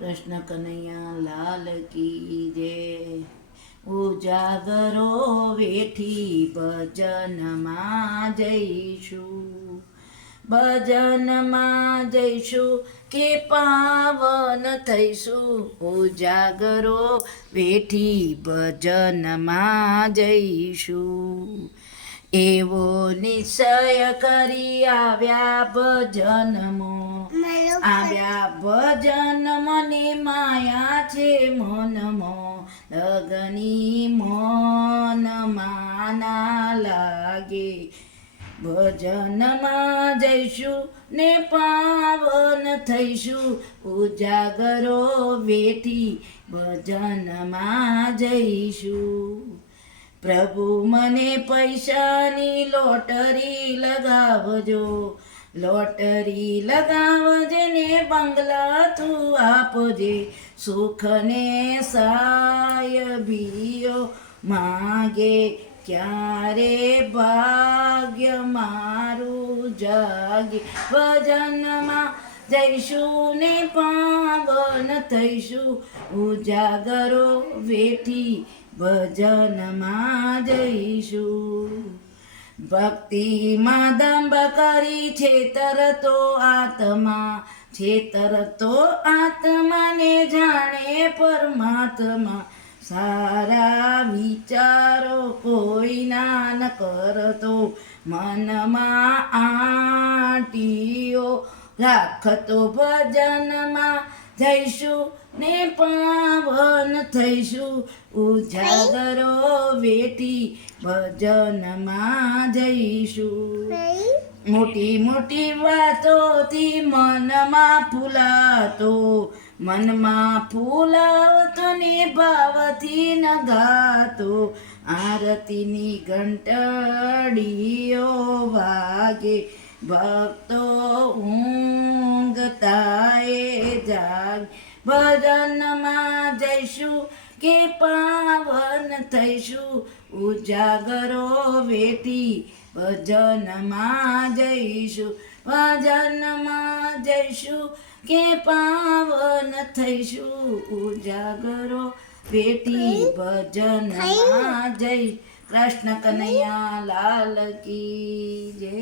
કૃષ્ણ કનૈયા લાલ કી જય. ઉજાગરો વેઠી ભજનમાં જઈશું, ભજનમાં જઈશું કે પાવન થઈશું. ઉજાગરો વેઠી ભજનમાં જઈશું, એવો નિશ્ચય કરી આવ્યા ભજનમાં. આવ્યા ભજન મને માયા છે મનમાં, લગની મનમાં ના લાગે. ભજનમાં જઈશું ને પાવન થઈશું, ઉજાગરો વેઠી ભજનમાં જઈશું. પ્રભુ મને પૈસાની લોટરી લગાવજો, લોટરી લગાવજે ને બંગલા તું આપજે. સુખને સાયબીઓ માગે, ક્યારે ભાગ્ય મારું જાગે. ભજનમાં જઈશું ને પાવન થઈશું, ઉજાગરો વેઠી ભજનમાં જઈશું. ભક્તિમાં દંભ કરી છેતરતો આત્મા, છેતરતો આત્માને જાણે પરમાત્મા. સારા વિચારો કોઈના ન કરતો, મનમાં આંટીઓ રાખતો. ભજનમાં જઈશું ને પાવન થઈશું, ઉજાગરો વેઠી ભજનમાં જઈશું. મોટી મોટી વાતોથી મનમાં ફૂલાતો, મનમાં ફૂલાવતો ને ભાવથી ન ગાતો. આરતીની ઘંટડીઓ વાગે, ભક્તો ઊંઘતાએ જાગે. ભજનમાં જઈશું કે પાવન થઈશું, ઉજાગરો વેઠી ભજનમાં જઈશું. ભજનમાં જઈશું કે પાવન થઈશું, ઉજાગરો વેઠી ભજનમાં જઈ. કૃષ્ણ કનૈયા લાલ કી જય.